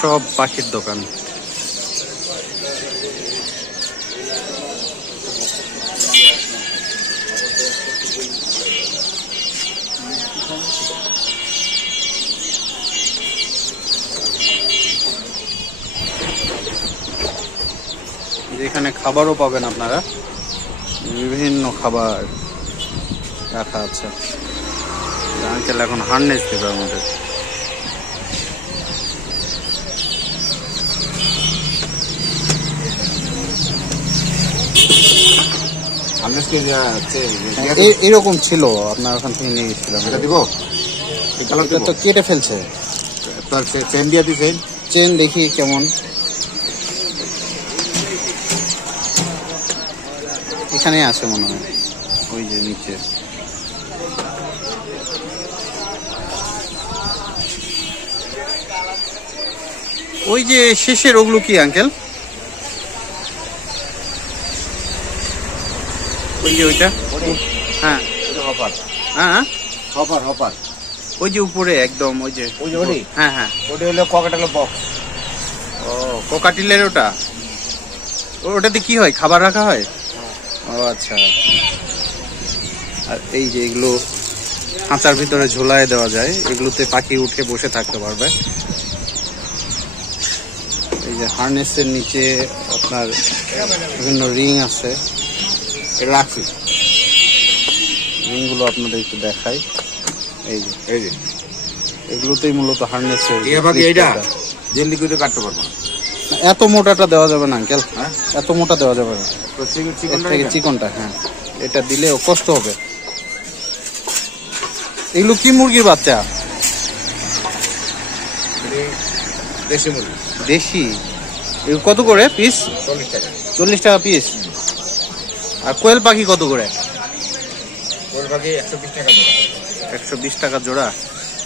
সব পাখির দোকান। এখানে খাবারও পাবেন আপনারা, বিভিন্ন খাবার রাখা আছে। আঙ্কেল এখন হার্নেস দেবে আমাদের। এরকম ছিল, আপনার ওখান থেকে নিয়ে গেছিলাম। এটা দিব, এটা তো কেটে ফেলছে। চেন দিয়ে দিচ্ছেন, চেন দেখি কেমন। এখানে আছে মনে হয়, ওই যে নিচে। ওই যে শেষের ওগুলো কি আঙ্কেল? ওই যে ওইটা, হ্যাঁ হ্যাঁ হপার হপার, ওই যে উপরে একদম, ওই যে হ্যাঁ হ্যাঁ, ওটা হলো ককাটেলের বক্স। ও ককাটেলের ওটা, ওটাতে কি হয়, খাবার রাখা হয়? ও আচ্ছা। আর এই যে এগুলো খাঁচার ভিতরে ঝোলায় দেওয়া যায়, এগুলোতে পাখি উঠে বসে থাকতে পারবে। এই যে হার্নেসের নিচে আপনার বিভিন্ন রিং আছে, রাখছি রিংগুলো আপনাদের একটু দেখাই। এই যে এগুলোতেই মূলত হার্নেসের। কাটতে পারবো না, এত মোটাটা দেওয়া যাবে না আঙ্কেল, এত মোটা দেওয়া যাবে না, চিকনটা। হ্যাঁ, এটা দিলে কষ্ট হবে। এগুলো কি মুরগির বাচ্চা? দেশি মুরগি। দেশি? এগুলো কত করে পিস? 40 টাকা পিস। আর কোয়েল পাখি কত করে? কোয়েল পাখি 120 টাকা জোড়া। 120 টাকা জোড়া।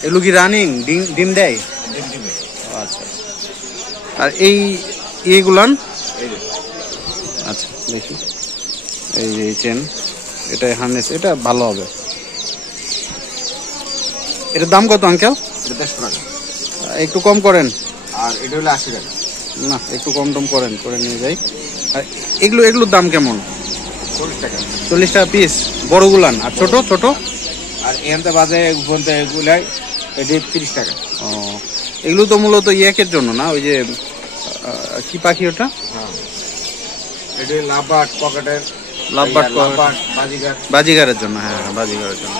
এগুলো কি রানিং ডিম দেয়? ডিম দিবে। আচ্ছা। আর এই এগুলান? আচ্ছা দেখি, এই যে চেন, এটা হার্নেস, এটা ভালো হবে। এটার দাম কত আঙ্কেল? 150 টাকা। একটু কম করেন। আর এটা হলো 80 টাকা। না, একটু কম টম করেন, করে নিয়ে যাই। আর এগুলোর দাম কেমন? 40 টাকা। 40 টাকা পিস বড়গুলান, আর ছোট ছোট? আর এখানটা বাজে এগুলাই 30 টাকা। ও, এগুলো তো মূলত ইয়াকের জন্য না, ওই যে কি পাখি ওটা? এটা লাভবার্ড, পকেটের লাভবার্ড, বাজিগারের জন্য। হ্যাঁ, বাজিগারের জন্য।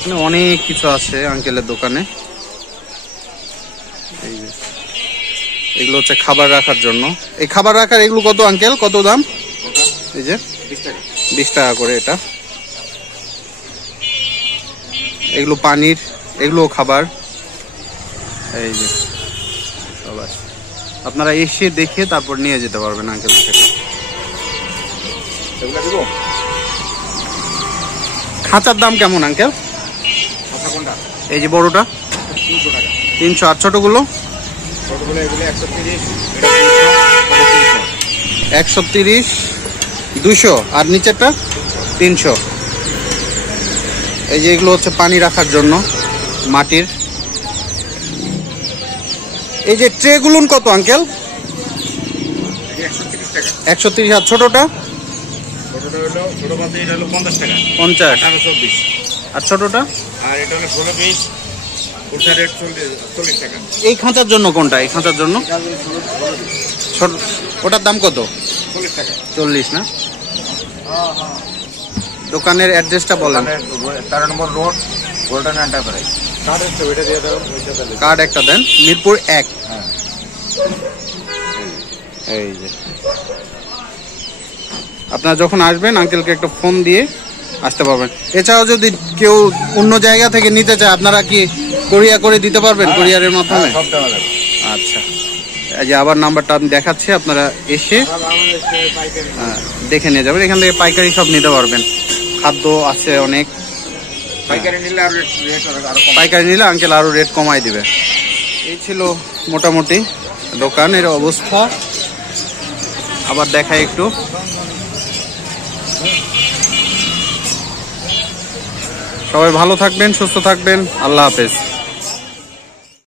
মানে অনেক কিছু আছে আঙ্কেলের দোকানে। এই যে এগুলো হচ্ছে খাবার রাখার জন্য। এই খাবার রাখার এগুলো কত আঙ্কেল, কত দাম? এই যে 20 টাকা করে এটা। এগুলো পানির, এগুলো খাবার। এই যে সবাই আপনারা এসে দেখে তারপর নিয়ে যেতে পারবেন আঙ্কেল থেকে। খাঁচার দাম কেমন আঙ্কেল? এই যে বড়টা 300 টাকা। 300। আর ছোটগুলো? 130, 200। আর নিচেরটা 300। এই যে এগুলো হচ্ছে পানি রাখার জন্য, মাটির। এই যে ট্রেগুলো কত আঙ্কেল? 130 টাকা। 130। আর ছোটটা? ছোট 50 টাকা। 50। আর ছোটটা? আর এটা হলো 16 পিস, ওটা রেট 40 টাকা। এই খাঁচার জন্য কোনটা? এই খাঁচার জন্য ছোট, ওটার দাম কত? 40 টাকা। 40 না? দোকানের অ্যাড্রেসটা বলেন। 13 নম্বর রোড, গোল্ডেন এন্টারপ্রাইজ। কার্ড একটা দেন। মিরপুর 1। এই যে আপনারা যখন আসবেন আঙ্কেলকে একটা ফোন দিয়ে আসতে পারবেন। এছাড়াও যদি কেউ অন্য জায়গা থেকে নিতে চায়, আপনারা কি কুরিয়ার করে দিতে পারবেন? কুরিয়ারের মাধ্যমে? আচ্ছা, এই যে আবার নাম্বারটা আমি দেখাচ্ছি, আপনারা এসে দেখে নিয়ে যাবেন। এখান থেকে পাইকারি সব নিতে পারবেন। খাদ্য আছে অনেক। পাইকারি নিলে আঙ্কেল আরো রেট কমাই দিবে। এই ছিল মোটামুটি দোকানের অবস্থা। আবার দেখাই একটু। সবাই ভালো থাকবেন, সুস্থ থাকবেন। আল্লাহ হাফেজ।